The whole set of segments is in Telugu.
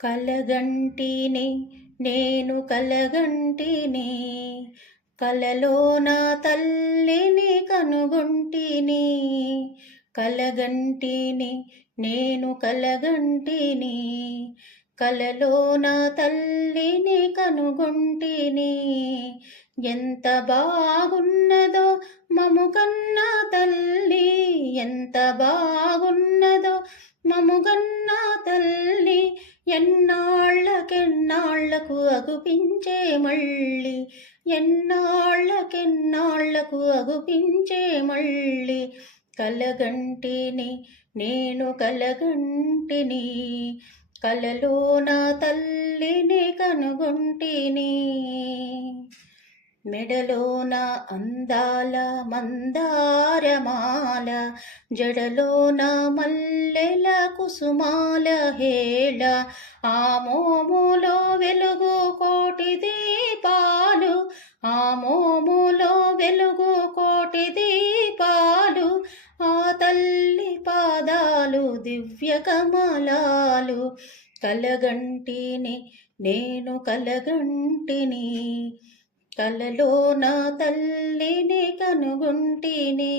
కలగంటిని నేను కలగంటిని, కలలోన తల్లిని కనుగొంటిని. కలగంటిని నేను కలగంటిని, కలలోన తల్లిని కనుగొంటిని. ఎంత బాగున్నదో మము కన్నా తల్లి, ఎంత బాగున్నదో మముగన్నా తల్లి. ఎన్నాళ్ళకెన్నాళ్లకు అగుపించే మళ్ళీ, ఎన్నాళ్ళకెన్నాళ్లకు అగుపించే మళ్ళీ. కలగంటిని నేను కలగంటిని, కలలోన తల్లిని కనుగొంటిని. మెడలోన అందాల మందారమాల, జడలోన మల్లెల కుసుమాల హేళ. ఆ మోములో వెలుగు కోటి దీపాలు, ఆ మోములో వెలుగు కోటి దీపాలు. ఆ తల్లి పాదాలు దివ్య కమలాలు. కలగంటిని నేను కలగంటిని, కలలోన తల్లిని కనుగొంటిని.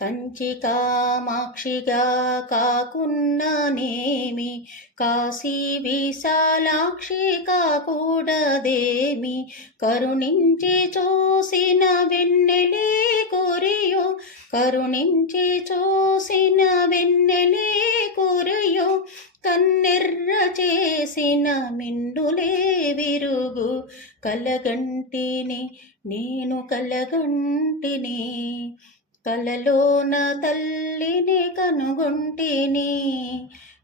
కంచి కామాక్షిగా కాకున్ననేమి, కాశీ విశాలాక్షి కాకూడదేమి. కరుణించి చూసిన వెన్నెలే కురియో, కరుణించి చూసిన వెన్నెలే కురియో. కన్నెర్ర చేసిన మిన్నులే విరుగు. కలగంటిని నేను కలగంటిని, కలలోన తల్లిని కనుగొంటిని.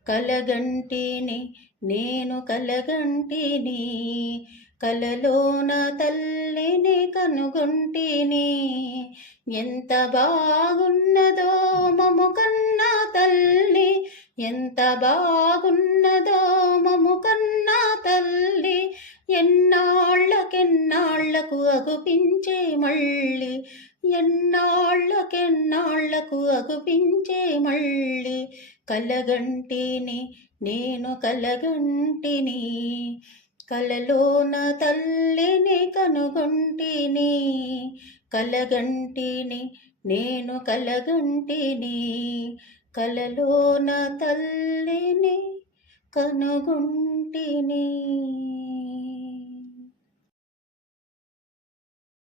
కలగంటిని నేను కలగంటిని, కలలోన తల్లిని కనుగొంటిని. ఎంత బాగున్నదో మము కన్నా తల్లి, ఎంత బాగున్నదో మము కన్నా తల్లి. ఎన్నాళ్ళకెన్నాళ్లకు అగుపించే మళ్ళీ, ఎన్నాళ్ళకెన్నాళ్లకు అగుపించే మళ్ళీ. కలగంటిని నేను కలగంటిని, కలలోన తల్లిని కనుగొంటిని. కలగంటిని నేను కలగంటిని, కలలోన తల్లిని కనుగొంటిని.